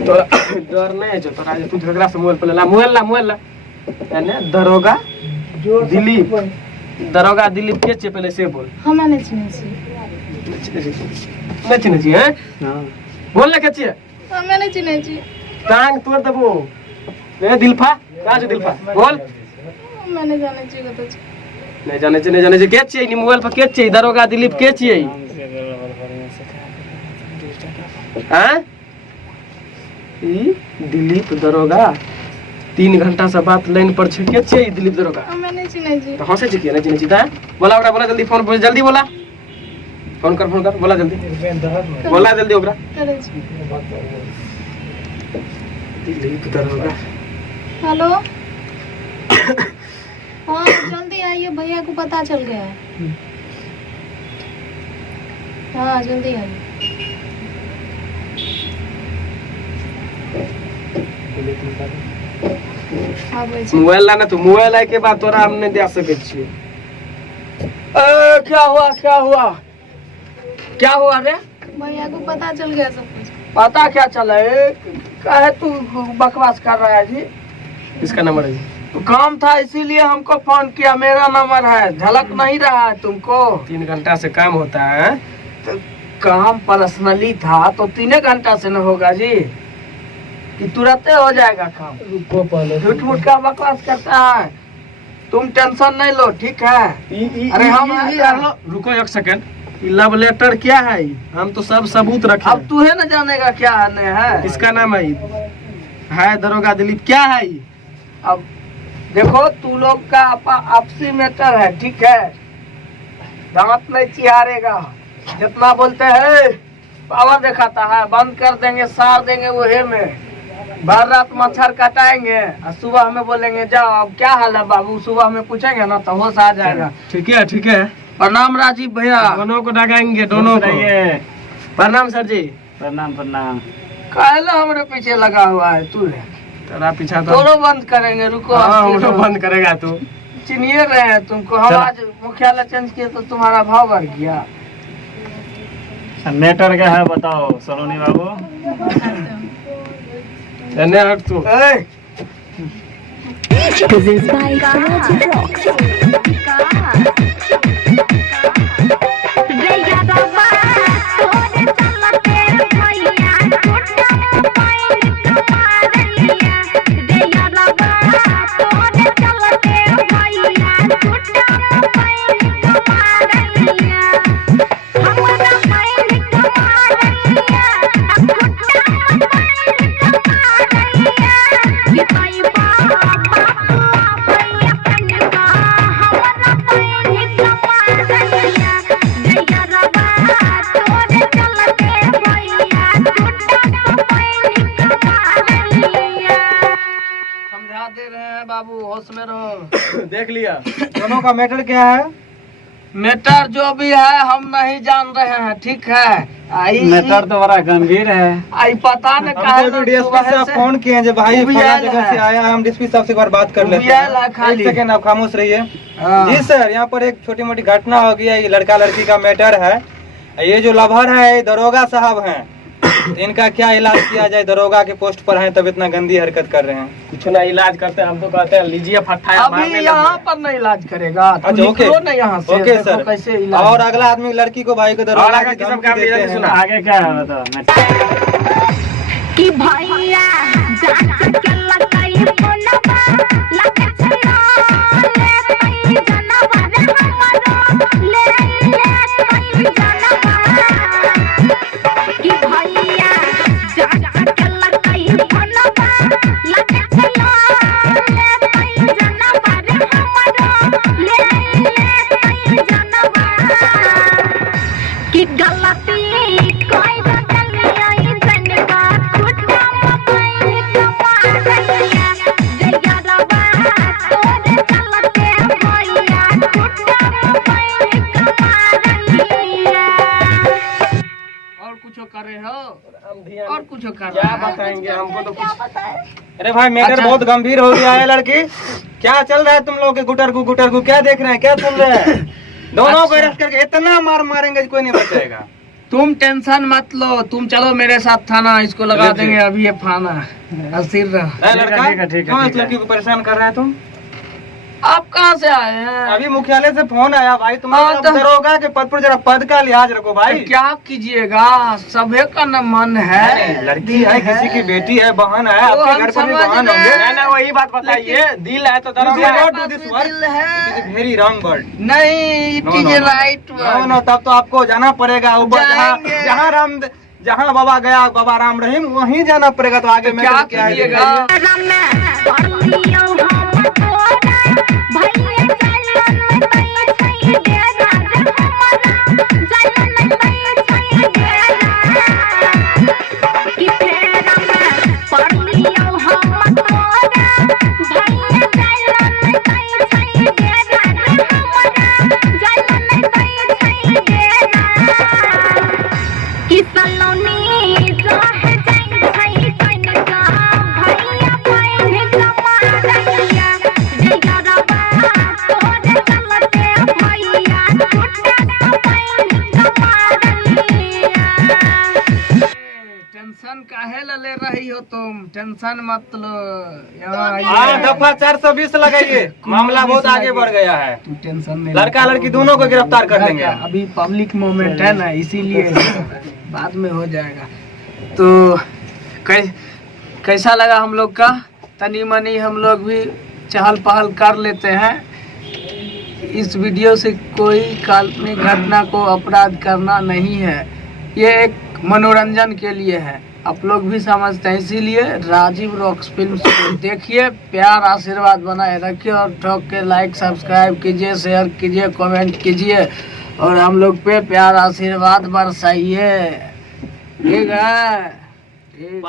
तो डर नहीं है जो तोरा तू झगड़ा से मोबाइल ला मोबाइल ला यानी दरोगा दिलीप के चे पहले से बोल हम नहीं चिन्ह छी हैं हां बोल ले के चे हम नहीं चिन्ह छी टांग तोड़ देबो ए दिलफा का जो दिलफा बोल मैंने जाने छी कत छी नहीं जाने के चे नी मोबाइल पर के चे दरोगा दिलीप के चे हैं ई दिलीप दरोगा 3 घंटा से बात लाइन पर छे के चे दिलीप दरोगा हम नहीं चिन्ह छी तो हंसे छी नहीं चिन्ह छी ता बोला जल्दी फोन पर जल्दी बोला फोन कर बोला जल्दी ओकरा करे छी दिलीप दरोगा हेलो हाँ जल्दी आइए भैया को पता चल गया है हाँ जल्दी आइए मोबाइल लाना तो मोबाइल आए के बाद तोरा हम नहीं दे सके छी क्या हुआ रे भैया को पता चल गया सब कुछ पता क्या चला है काहे तू बकवास कर रहा है जी इसका नंबर है तो काम था इसीलिए हमको फोन किया, मेरा नंबर है। झलक नहीं रहा है तुमको? 3 घंटा से काम होता है तो काम पर्सनली था तो 3 घंटा से न होगा जी कि तुरंत हो जाएगा काम। रुको पहले झूठ मूठ का बकवास करता है। तुम टेंशन नहीं लो, ठीक है? अरे हम रुको 1 सेकंड, लव लेटर क्या है? हम तो सब सबूत रखे। अब तू है न जानेगा क्या है। इसका नाम है दरोगा दिलीप। क्या है? अब देखो तू लोग का आपसी मैटर है, ठीक है? दांत नहीं चिहारेगा, जितना बोलते हैं पावर दिखाता है। बंद कर देंगे, सार देंगे वही में, भर रात मच्छर कटाएंगे और सुबह हमें बोलेंगे जाओ अब क्या हाल है बाबू। सुबह हमें पूछेंगे ना तो होश आ जाएगा। ठीक है। प्रणाम राजीव भैया। दोनों को डगाएंगे, दोनों को। प्रणाम सर जी। प्रणाम। काहे हमारे पीछे लगा हुआ है तू? तेरा पीछा तो दोनों बंद करेंगे। रुको, हाँ, बंद करेगा तू। चिन्हिए रहे हैं तुमको। हम आज मुख्यालय चेंज किए तो तुम्हारा भाव बढ़ गया। मैटर क्या है बताओ सलोनी बाबू। हट तू। बाबू होश में रहो। देख लिया दोनों का मैटर क्या है? मैटर जो भी है हम नहीं जान रहे हैं, ठीक है? मैटर तो बड़ा गंभीर है। आई पता न कहा डीएसपी साहब फोन किए हैं, जब भाई फलाना जगह से आया है, हम डीएसपी साहब से एक बार बात कर लेते हैं। एक सेकंड आप खामोश रहिए। जी सर, यहाँ पर एक छोटी मोटी घटना हो गई है। ये लड़का लड़की का मैटर है। ये जो लवर है ये दरोगा साहब हैं। इनका क्या इलाज किया जाए? दरोगा के पोस्ट पर हैं तब इतना गंदी हरकत कर रहे हैं। कुछ ना इलाज करते हैं, हम तो कहते हैं लीजिए फट्टा। अभी यहाँ पर नहीं इलाज करेगा। अच्छा ओके यहाँ से ओके सर। कैसे इलाज? और अगला आदमी लड़की को भाई को दरोगा की सब काम धमकी देते हैं। आगे क्या है बताओ। कि भैया जान के लगाई फोनवा लगे चलो ले तई जनवा रे हमरो ले तई जनवा कि भैया जान के लगाई फोनवा लगे चलो ले तई जनवा रे हमरो ले तई जनवा कि गलती कोई करे हो और कुछ कर क्या बताएंगे हमको तो कुछ। अरे भाई मैटर बहुत गंभीर हो गया है। लड़की क्या चल रहा है तुम लोग के? गुटर गु क्या देख रहे हैं, क्या सुन रहे हैं? दोनों को अरेस्ट करके इतना मारेंगे कोई नहीं बचेगा। तुम टेंशन मत लो, तुम चलो मेरे साथ थाना, इसको लगा चलिए, देंगे अभी ये फाना। अस्थिर रह। ए, लड़का ठीक है, ठीक है, क्यों इस ठीक है। लड़की को परेशान कर रहा है तुम? आप कहाँ से आए हैं? अभी मुख्यालय से फोन आया भाई, हाँ, तुम्हारा तो- दरोगा के पद पर जरा पद का लिहाज रखो भाई। तो क्या कीजिएगा, सभी का न मन है। लड़की है, किसी की बेटी है, बहन है, वो आपके हम घर पर भी समझ बहन रहे होंगे। हैं। ना वही बात बताइए, दिल है तो दरोगा है। Not do this word. दिल है। It is very wrong word. नहीं, it No, is no, no. Right. No, तब तो आपको जाना पड़ेगा ऊपर, जाएंगे। जहाँ बाबा गया, बाबा राम रहीम, वहीं जाना पड़ेगा। तो आगे मैं क्या क्या है? कीजिएगा? टेंशन काहे ले रही हो तुम? टेंशन मत लो, यहाँ हाँ, आइए। दफा 420 लगाइए। मामला बहुत आगे बढ़ गया है। तू टेंशन नहीं, लड़का लड़की दोनों को गिरफ्तार कर देंगे। अभी पब्लिक मोमेंट है ना, इसीलिए बाद में हो जाएगा। तो कैसा लगा हम लोग का? तनी मनी हम लोग भी चहल पहल कर लेते हैं। इस वीडियो से कोई काल्पनिक घटना को अपराध करना नहीं है, ये एक मनोरंजन के लिए है, आप लोग भी समझते हैं। इसीलिए राजीव रॉक्स फिल्म्स को देखिए, प्यार आशीर्वाद बनाए रखिए और ठोक के लाइक सब्सक्राइब कीजिए, शेयर कीजिए, कमेंट कीजिए और हम लोग पे प्यार आशीर्वाद बरसाइए। ठीक है, ठीक है।